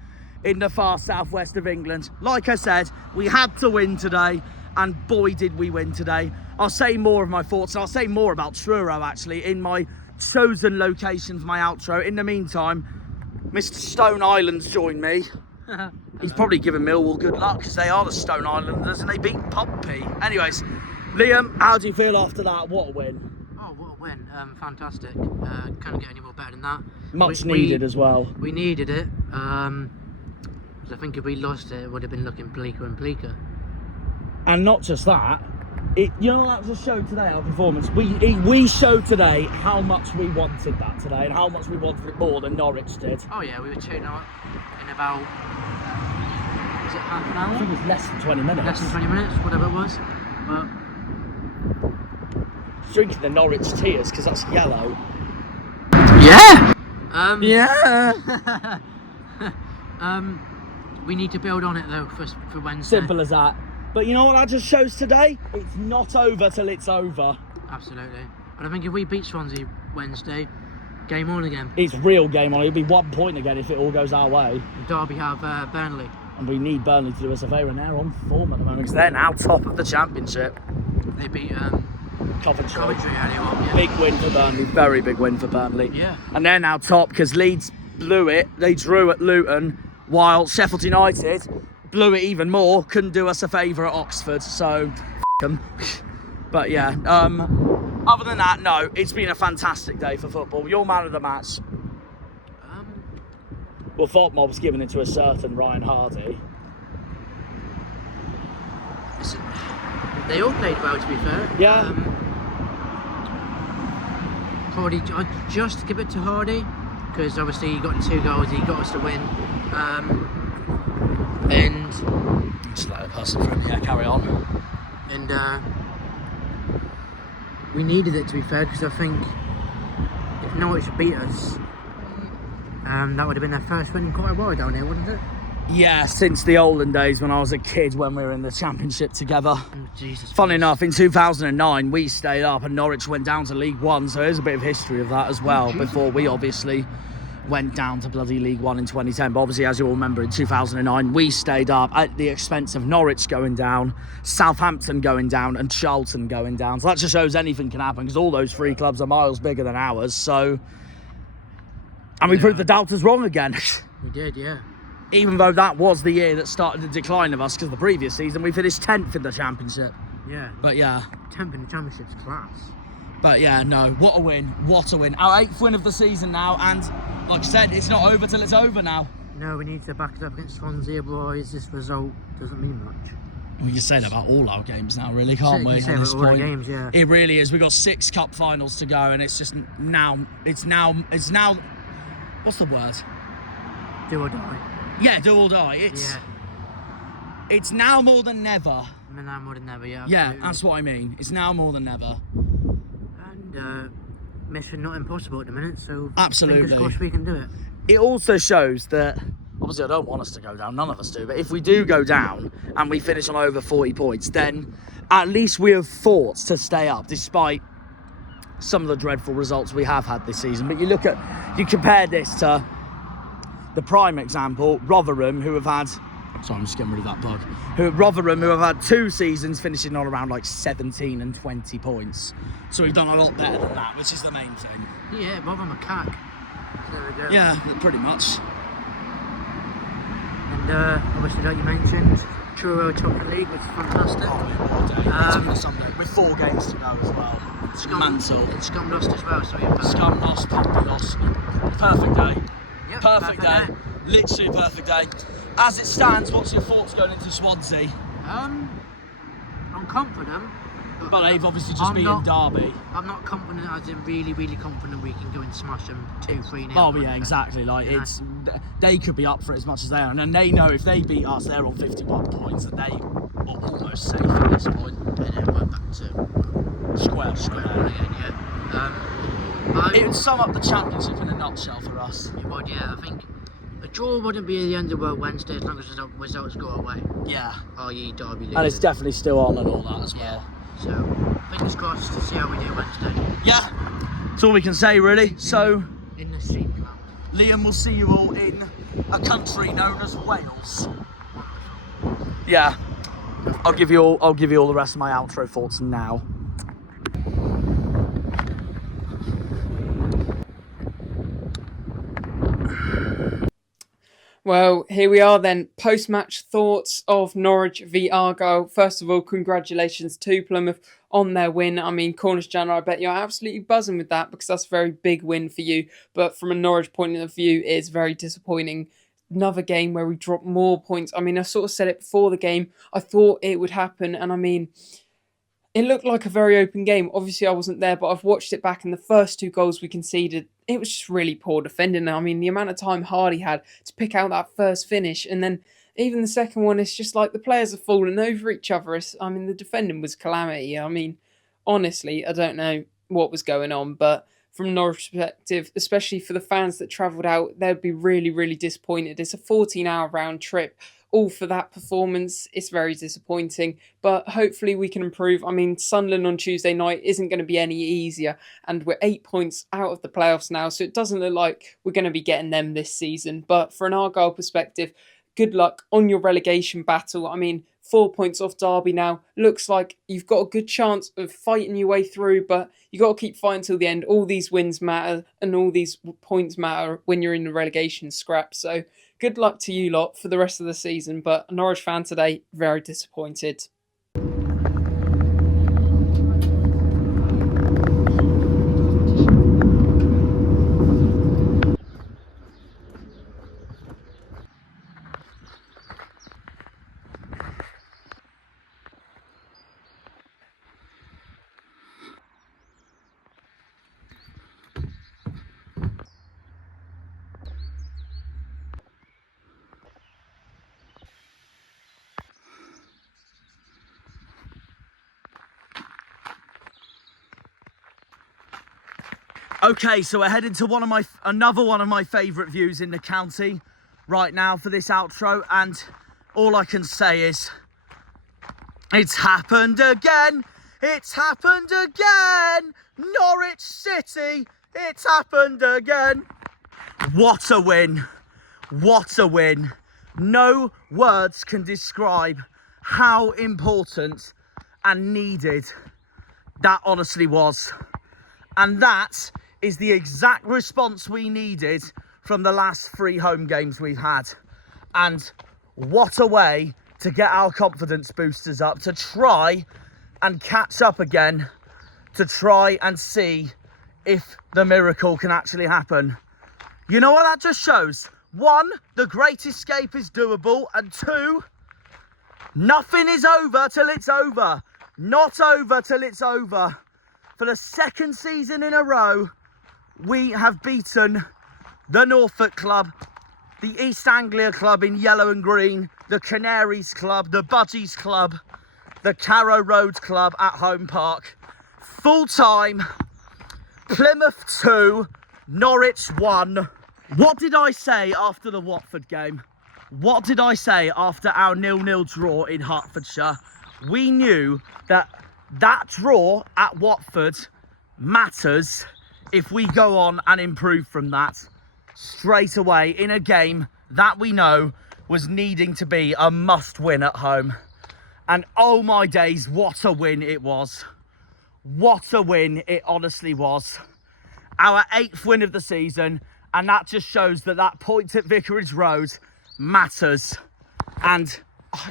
in the far southwest of England. Like I said, we had to win today, and boy did we win today. I'll say more of my thoughts, and I'll say more about Truro actually in my chosen location for my outro. In the meantime, Mr. Stone Island's joined me. He's probably giving Millwall good luck because they are the Stone Islanders and they beat Pompey. Anyways, Liam, how do you feel after that? What a win. Oh, what a win. Fantastic. Couldn't get any more better than that. Much needed as well. We needed it. 'Cause I think if we lost it, it would have been looking bleaker and bleaker. And not just that, you know, that just showed today our performance. We showed today how much we wanted that today and how much we wanted it more than Norwich did. Oh yeah, we were 2-0 in about, was it half an hour? I think it was less than 20 minutes. Less than 20 minutes, whatever it was. But Drinking the Norwich tears because that's yellow. yeah. Yeah. We need to build on it though for Wednesday. Simple as that. But you know what that just shows today? It's not over till it's over. Absolutely. But I think if we beat Swansea Wednesday, game on again. It's real game on. It'll be 1 point again if it all goes our way. Derby have Burnley. And we need Burnley to do us a favour, and they're on form at the moment because they're now top of the championship. They beat Coventry earlier on. Yeah. Big win for Burnley, very big win for Burnley. Yeah. And they're now top because Leeds blew it. They drew at Luton, while Sheffield United blew it even more. Couldn't do us a favour at Oxford, so them. But yeah, other than that, no, it's been a fantastic day for football. Your man of the match. Well, Thought Mob's given it to a certain Ryan Hardy. They all played well, to be fair. Yeah. Probably I'd just give it to Hardy because obviously he got 2 goals, he got us to win. And Just let it pass it through. Yeah, carry on. And we needed it, to be fair, because I think if Norwich beat us, that would have been their first win in quite a while down here, wouldn't it? Yeah, since the olden days when I was a kid when we were in the championship together. Oh, Jesus. Fun enough, in 2009 we stayed up and Norwich went down to League One, so there's a bit of history of that as well, before we obviously went down to bloody League One in 2010. But obviously, as you all remember, in 2009 we stayed up at the expense of Norwich going down, Southampton going down and Charlton going down. So that just shows anything can happen because all those 3 clubs are miles bigger than ours. So, and we proved the doubters wrong again. We did, yeah. Even though that was the year that started the decline of us, because the previous season we finished 10th in the championship. Yeah. But yeah. 10th in the championship's class. But yeah, no, what a win, what a win. Our 8th win of the season now, and like I said, it's not over till it's over now. No, we need to back it up against Swansea, otherwise this result doesn't mean much. We can say that about all our games now, really, can't we? Say At this about all point, the games, yeah. It really is. We've got 6 cup finals to go, and it's just now. It's now. What's the word? Do or die. Yeah, do or die. It's now more than never. I mean, now more than never, yeah. Yeah, Absolutely. that's what I mean. It's now more than ever. And mission not impossible at the minute, so Absolutely. fingers crossed we can do it. It also shows that, obviously I don't want us to go down, none of us do, but if we do go down and we finish on over 40 points, then at least we have fought to stay up, despite some of the dreadful results we have had this season. But you compare this to the prime example, Rotherham, who have had, sorry, I'm just getting rid of that bug, Rotherham, who have had 2 seasons finishing on around like 17 and 20 points. So we've done a lot better than that, which is the main thing. Yeah, Rotherham are cack. There we go. Yeah, pretty much. And obviously, like you mentioned, Truro Chocolate League was fantastic. Oh, what a day. It's been a Sunday with 4 games to go as well. Mental. And Scum lost as well, so we Scum lost, Pompey lost. Perfect day. Yep, Perfect day. Literally a perfect day. As it stands, what's your thoughts going into Swansea? I'm confident. But they've obviously just beaten Derby. I'm not confident, as in really, really confident we can go and smash them 2-3 Oh yeah, exactly. Like they could be up for it as much as they are, and then they know if they beat us, they're on 51 points, and they are almost safe at this point. And then we're back to Square one again. Yeah. It would sum up the championship in a nutshell for us. It would, yeah. I think a draw wouldn't be the end of the world Wednesday as long as the results go away. Yeah. i.e. Derby losing. And it's definitely still on and all that as well. Yeah. So, fingers crossed to see how we do Wednesday. Yeah. That's all we can say, really. So, In the stream club. Liam will see you all in a country known as Wales. Yeah. I'll give you all the rest of my outro thoughts now. Well, here we are then, post-match thoughts of Norwich v Argyle. First of all, congratulations to Plymouth on their win. I mean, Cornish Janner, I bet you're absolutely buzzing with that because that's a very big win for you. But from a Norwich point of view, it's very disappointing. Another game where we dropped more points. I mean, I sort of said it before the game. I thought it would happen, and I mean, it looked like a very open game. Obviously, I wasn't there, but I've watched it back, and the first 2 goals we conceded, it was just really poor defending. I mean, the amount of time Hardy had to pick out that first finish, and then even the second one, it's just like the players are falling over each other. I mean, the defending was calamity. I mean, honestly, I don't know what was going on, but from Norwich perspective, especially for the fans that travelled out, they'd be really, really disappointed. It's a 14-hour round trip. All for that performance. It's very disappointing, but hopefully we can improve. I mean, Sunderland on Tuesday night isn't going to be any easier, and we're 8 points out of the playoffs now, so it doesn't look like we're going to be getting them this season. But for an Argyle perspective, good luck on your relegation battle. I mean, 4 points off Derby now. Looks like you've got a good chance of fighting your way through, but you got to keep fighting till the end. All these wins matter, and all these points matter when you're in the relegation scrap. So good luck to you lot for the rest of the season, but a Norwich fan today, very disappointed. Okay, so we're heading to another one of my favourite views in the county right now for this outro, and all I can say is, it's happened again! It's happened again! Norwich City! It's happened again! What a win! What a win! No words can describe how important and needed that honestly was. And that is the exact response we needed from the last 3 home games we've had. And what a way to get our confidence boosters up, to try and catch up again, to try and see if the miracle can actually happen. You know what that just shows? 1, the great escape is doable, and 2, nothing is over till it's over. Not over till it's over. For the 2nd season in a row, we have beaten the Norfolk club, the East Anglia club in yellow and green, the Canaries club, the Budgies club, the Carrow Road club at Home Park. Full time, Plymouth 2, Norwich 1. What did I say after the Watford game? What did I say after our 0-0 draw in Hertfordshire? We knew that draw at Watford matters if we go on and improve from that straight away in a game that we know was needing to be a must win at home. And oh my days, what a win it was. What a win it honestly was. Our 8th win of the season, And that just shows that that point at Vicarage Road matters. And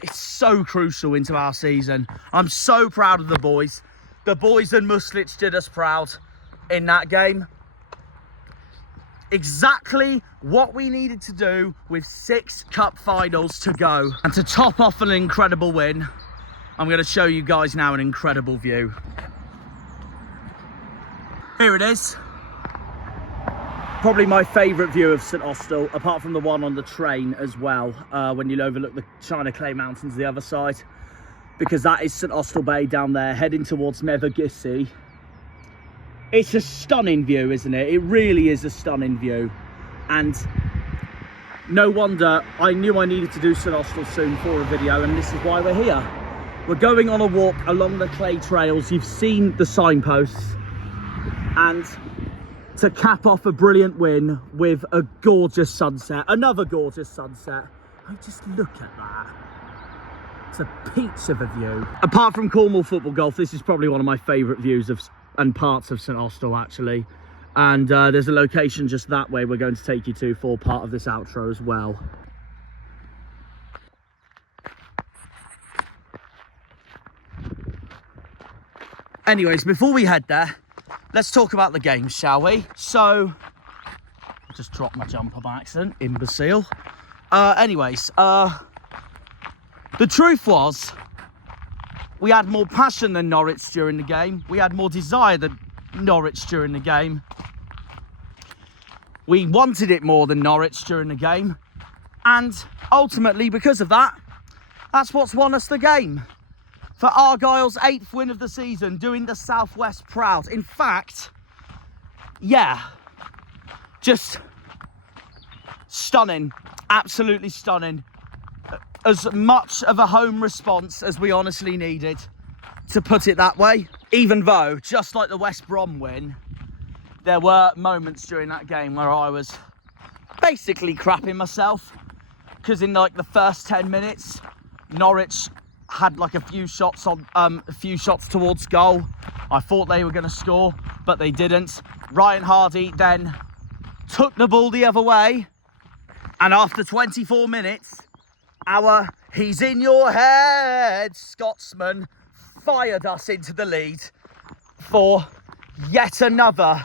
it's so crucial into our season. I'm so proud of the boys. The boys and Muslich did us proud in that game. Exactly what we needed to do with 6 cup finals to go. And to top off an incredible win, I'm going to show you guys now an incredible view. Here it is. Probably my favourite view of St Austell, apart from the one on the train as well, when you overlook the China Clay Mountains the other side, because that is St Austell Bay down there, heading towards Mevergissey. It's a stunning view, isn't it? It really is a stunning view. And no wonder I knew I needed to do St Austell soon for a video, and this is why we're here. We're going on a walk along the clay trails. You've seen the signposts. And to cap off a brilliant win with a gorgeous sunset, another gorgeous sunset. Oh, just look at that. It's a peach of a view. Apart from Cornwall football golf, this is probably one of my favourite views of and parts of St Austell, actually. And there's a location just that way we're going to take you to for part of this outro as well. Anyways, before we head there, let's talk about the game, shall we? So, I just dropped my jumper by accident, imbecile. Anyways, the truth was, we had more passion than Norwich during the game. We had more desire than Norwich during the game. We wanted it more than Norwich during the game. And ultimately, because of that, that's what's won us the game. For Argyle's 8th win of the season, doing the Southwest proud. In fact, yeah, just stunning, absolutely stunning. As much of a home response as we honestly needed, to put it that way. Even though, just like the West Brom win, there were moments during that game where I was basically crapping myself. Because in like the first 10 minutes, Norwich had like a few shots towards goal. I thought they were going to score, but they didn't. Ryan Hardy then took the ball the other way, and after 24 minutes, our "he's in your head" Scotsman fired us into the lead for yet another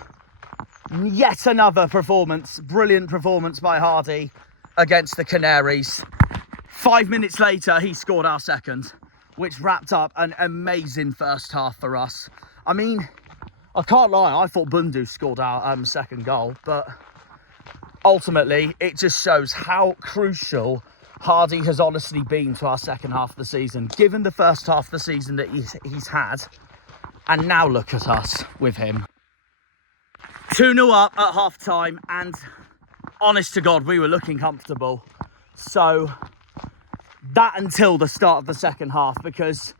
performance, brilliant performance by Hardy against the Canaries. 5 minutes later, he scored our second, which wrapped up an amazing first half for us. I mean, I can't lie, I thought Bundu scored our second goal, but ultimately, it just shows how crucial Hardy has honestly been to our second half of the season, given the first half of the season that he's had. And now look at us with him. 2-0 up at half-time, and honest to God, we were looking comfortable. So that until the start of the second half, because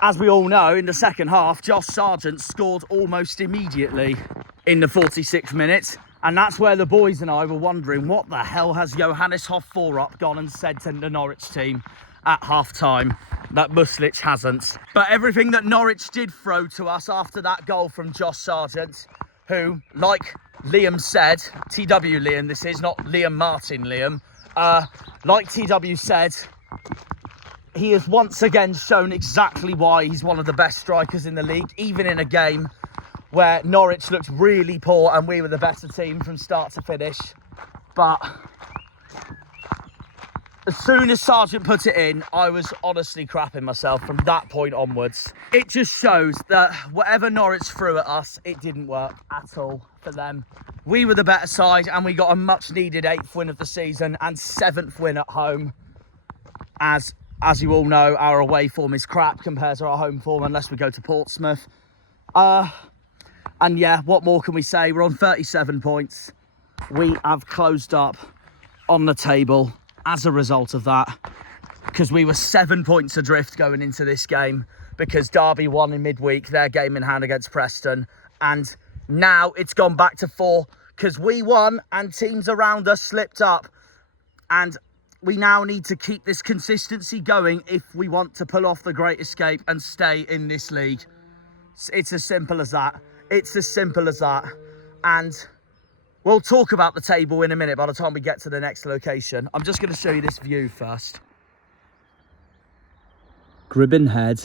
as we all know, in the second half, Josh Sargent scored almost immediately in the 46th minute. And that's where the boys and I were wondering, what the hell has Johannes Hoff-Forup gone and said to the Norwich team at half-time that Muslich hasn't? But everything that Norwich did throw to us after that goal from Josh Sargent, who, like Liam said, TW Liam this is, not Liam Martin Liam, like TW said, he has once again shown exactly why he's one of the best strikers in the league, even in a game where Norwich looked really poor and we were the better team from start to finish. But as soon as Sargent put it in, I was honestly crapping myself from that point onwards. It just shows that whatever Norwich threw at us, it didn't work at all for them. We were the better side, and we got a much needed 8th win of the season and 7th win at home. As you all know, our away form is crap compared to our home form unless we go to Portsmouth. And yeah, what more can we say? We're on 37 points. We have closed up on the table as a result of that, because we were 7 points adrift going into this game, because Derby won in midweek, their game in hand against Preston. And now it's gone back to 4 because we won and teams around us slipped up. And we now need to keep this consistency going if we want to pull off the Great Escape and stay in this league. It's as simple as that. It's as simple as that. And We'll talk about the table in a minute by the time we get to the next location. I'm just going to show you this view first. Gribbon Head,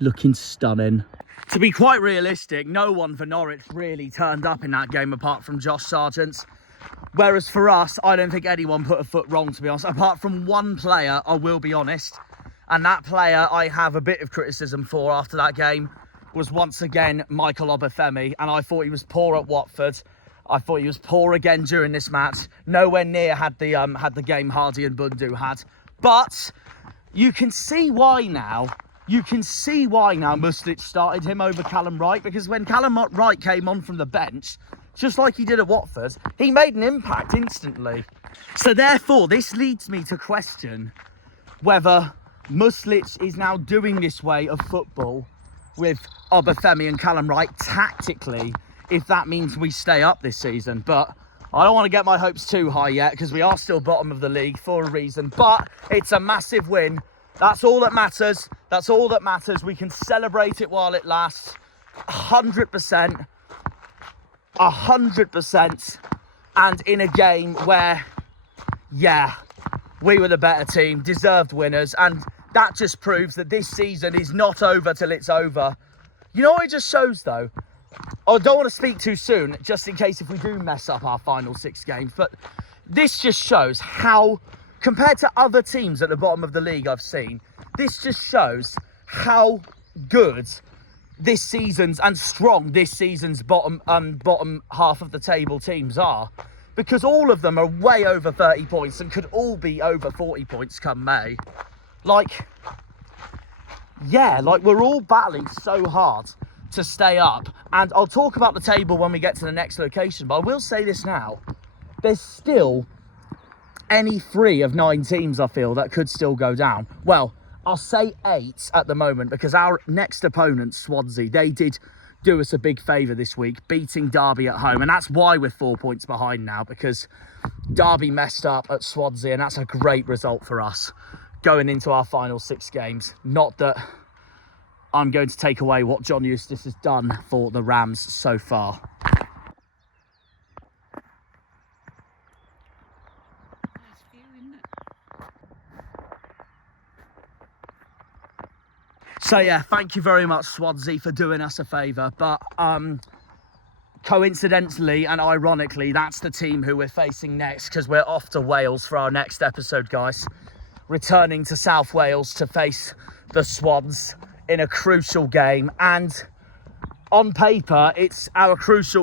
looking stunning. To be quite realistic, no one for Norwich really turned up in that game apart from Josh Sargent. Whereas for us, I don't think anyone put a foot wrong, to be honest. Apart from one player, I will be honest. And that player I have a bit of criticism for after that game was once again Michael Obafemi. And I thought he was poor at Watford. I thought he was poor again during this match. Nowhere near had the game Hardy and Bundu had. But you can see why now. You can see why now Muslic started him over Callum Wright, because when Callum Wright came on from the bench, just like he did at Watford, he made an impact instantly. So therefore, this leads me to question whether Muslic is now doing this way of football with Obafemi and Callum Wright tactically, if that means we stay up this season. But I don't want to get my hopes too high yet, because we are still bottom of the league for a reason. But it's a massive win. That's all that matters. That's all that matters. We can celebrate it while it lasts. 100%. 100%. And in a game where, yeah, we were the better team, deserved winners. And that just proves that this season is not over till it's over. You know what it just shows, though? I don't want to speak too soon, just in case if we do mess up our final 6 games. But this just shows how, compared to other teams at the bottom of the league I've seen, this just shows how good this season's and strong this season's bottom half of the table teams are, because all of them are way over 30 points and could all be over 40 points come May. Like, yeah, like we're all battling so hard to stay up. And I'll talk about the table when we get to the next location, but I will say this now. There's still any 3 of 9 teams, I feel, that could still go down. Well, I'll say 8 at the moment, because our next opponent, Swansea, they did do us a big favour this week, beating Derby at home. And that's why we're 4 points behind now, because Derby messed up at Swansea, and that's a great result for us going into our final 6 games. Not that I'm going to take away what John Eustace has done for the Rams so far. So yeah, thank you very much, Swansea, for doing us a favour. But coincidentally and ironically, that's the team who we're facing next, because we're off to Wales for our next episode, guys. Returning to South Wales to face the Swans in a crucial game. And on paper, it's our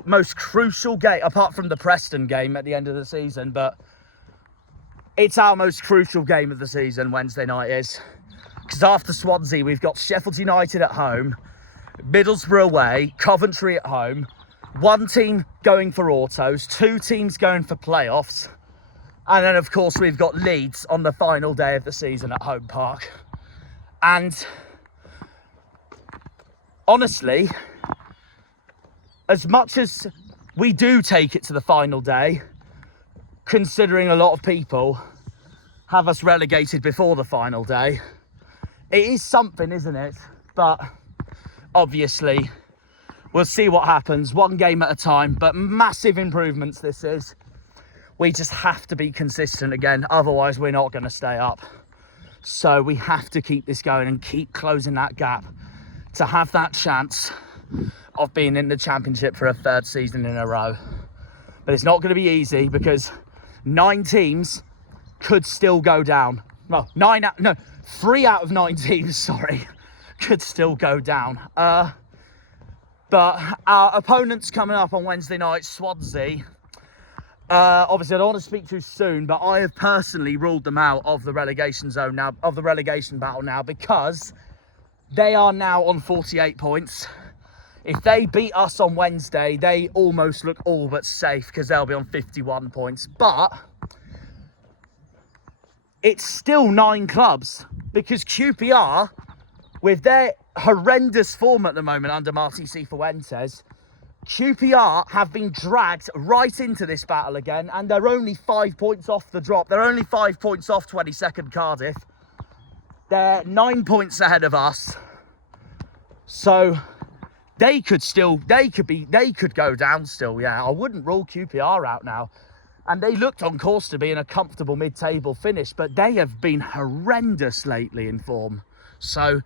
most crucial game, apart from the Preston game at the end of the season. But it's our most crucial game of the season, Wednesday night is. Because after Swansea, we've got Sheffield United at home, Middlesbrough away, Coventry at home, 1 team going for autos, 2 teams going for playoffs, and then, of course, we've got Leeds on the final day of the season at Home Park. And honestly, as much as we do take it to the final day, considering a lot of people have us relegated before the final day, it is something, isn't it? But obviously, we'll see what happens, 1 game at a time. But massive improvements this is. We just have to be consistent again, otherwise we're not going to stay up. So we have to keep this going and keep closing that gap to have that chance of being in the Championship for a 3rd season in a row. But it's not going to be easy, because 9 teams could still go down. Well, 3 out of 9 teams, sorry, could still go down. But our opponents coming up on Wednesday night, Swansea. Obviously, I don't want to speak too soon, but I have personally ruled them out of the relegation zone now, of the relegation battle now, because they are now on 48 points. If they beat us on Wednesday, they almost look all but safe, because they'll be on 51 points. But it's still 9 clubs, because QPR, with their horrendous form at the moment under Martí Cifuentes, QPR have been dragged right into this battle again, and they're only 5 points off the drop. They're only 5 points off 22nd Cardiff. They're 9 points ahead of us. So they could go down still, yeah. I wouldn't rule QPR out now. And they looked on course to be in a comfortable mid-table finish, but they have been horrendous lately in form. So,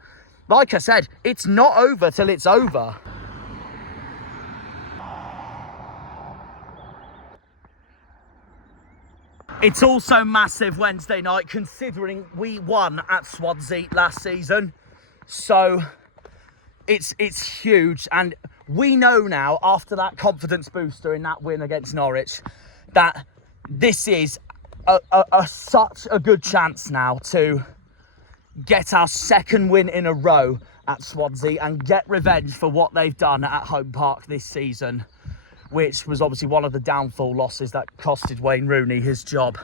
like I said, it's not over till it's over. It's also massive Wednesday night, considering we won at Swansea last season. So, it's huge. And we know now, after that confidence booster in that win against Norwich, that this is such a good chance now to get our second win in a row at Swansea and get revenge for what they've done at home park this season, which was obviously one of the downfall losses that costed Wayne Rooney his job.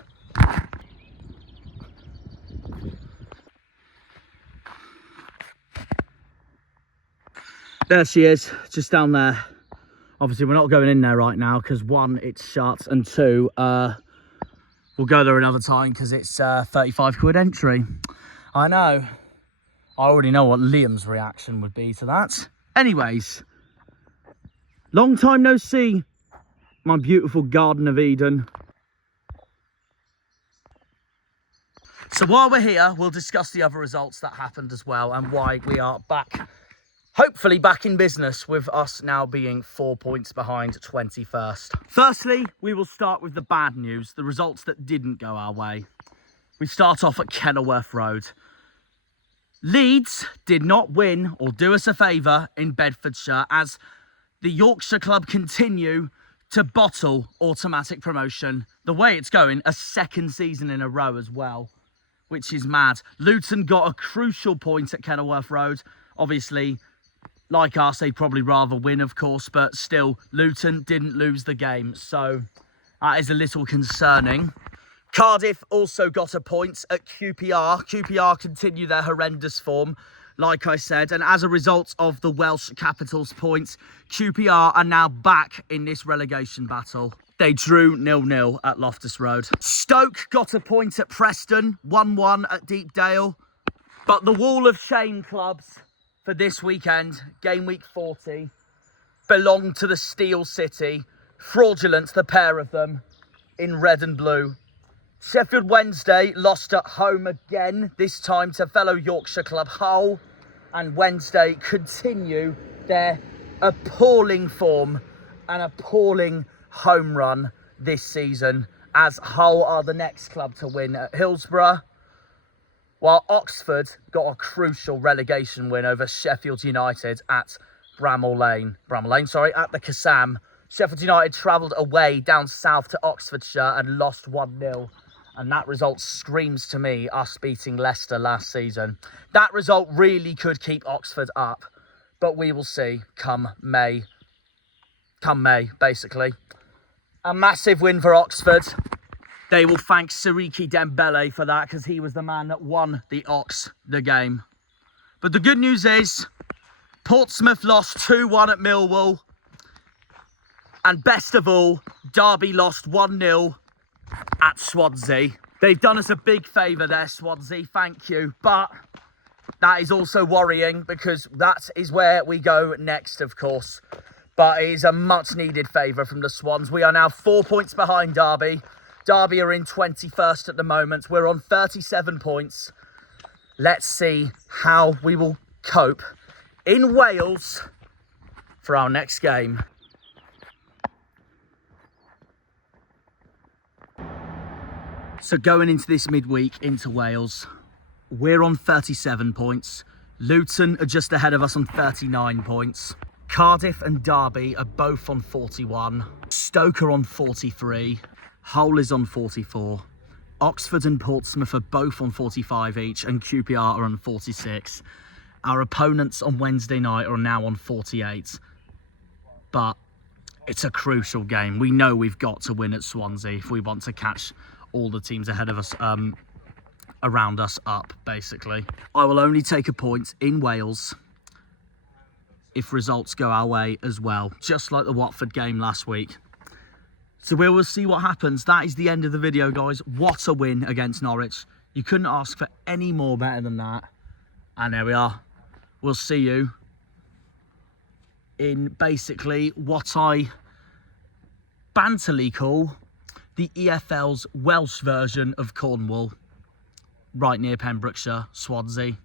There she is, just down there. Obviously, we're not going in there right now because one, it's shut, and two, we'll go there another time because it's 35 quid entry. I know. I already know what Liam's reaction would be to that. Anyways, long time no see, my beautiful Garden of Eden. So while we're here, we'll discuss the other results that happened as well and why we are back. Hopefully back in business, with us now being 4 points behind 21st. Firstly, we will start with the bad news, the results that didn't go our way. We start off at Kenilworth Road. Leeds did not win or do us a favour in Bedfordshire as the Yorkshire club continue to bottle automatic promotion. The way it's going, a second season in a row as well, which is mad. Luton got a crucial point at Kenilworth Road. Obviously, like us, they'd probably rather win, of course, but still, Luton didn't lose the game, so that is a little concerning. Cardiff also got a point at QPR. QPR continue their horrendous form, like I said, and as a result of the Welsh Capitals points, QPR are now back in this relegation battle. They drew 0-0 at Loftus Road. Stoke got a point at Preston, 1-1 at Deepdale, but the Wall of Shame clubs for this weekend, game week 40, belong to the Steel City. Fraudulent, the pair of them, in red and blue. Sheffield Wednesday lost at home again, this time to fellow Yorkshire club Hull. And Wednesday continue their appalling form and appalling home run this season, as Hull are the next club to win at Hillsborough. While Oxford got a crucial relegation win over Sheffield United at at the Kassam. Sheffield United travelled away down south to Oxfordshire and lost 1-0. And that result screams to me us beating Leicester last season. That result really could keep Oxford up. But we will see come May. Come May, basically. A massive win for Oxford. They will thank Siriki Dembele for that because he was the man that won the game. But the good news is Portsmouth lost 2-1 at Millwall. And best of all, Derby lost 1-0 at Swansea. They've done us a big favour there, Swansea. Thank you. But that is also worrying because that is where we go next, of course. But it is a much needed favour from the Swans. We are now 4 points behind Derby. Derby are in 21st at the moment. We're on 37 points. Let's see how we will cope in Wales for our next game. So going into this midweek into Wales, we're on 37 points. Luton are just ahead of us on 39 points. Cardiff and Derby are both on 41. Stoke are on 43. Hull is on 44. Oxford and Portsmouth are both on 45 each, and QPR are on 46. Our opponents on Wednesday night are now on 48. But it's a crucial game. We know we've got to win at Swansea if we want to catch all the teams ahead of us, around us up, basically. I will only take a point in Wales if results go our way as well, just like the Watford game last week. So we will see what happens. That is the end of the video, guys. What a win against Norwich. You couldn't ask for any more better than that. And there we are. We'll see you in basically what I banterly call the EFL's Welsh version of Cornwall, right near Pembrokeshire, Swansea.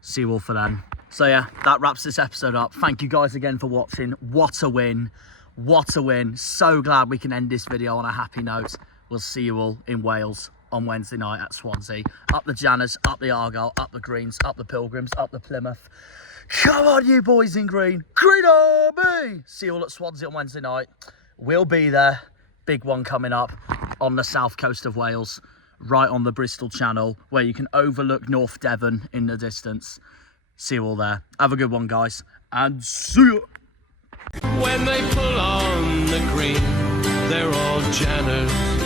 See you all for then. So yeah, that wraps this episode up. Thank you guys again for watching. What a win. What a win. So glad we can end this video on a happy note. We'll see you all in Wales on Wednesday night at Swansea. Up the Janners, up the Argyle, up the Greens, up the Pilgrims, up the Plymouth. Come on, you boys in green. Green Army! See you all at Swansea on Wednesday night. We'll be there. Big one coming up on the south coast of Wales, right on the Bristol Channel, where you can overlook North Devon in the distance. See you all there. Have a good one, guys, and see you. When they pull on the green, they're all Janners.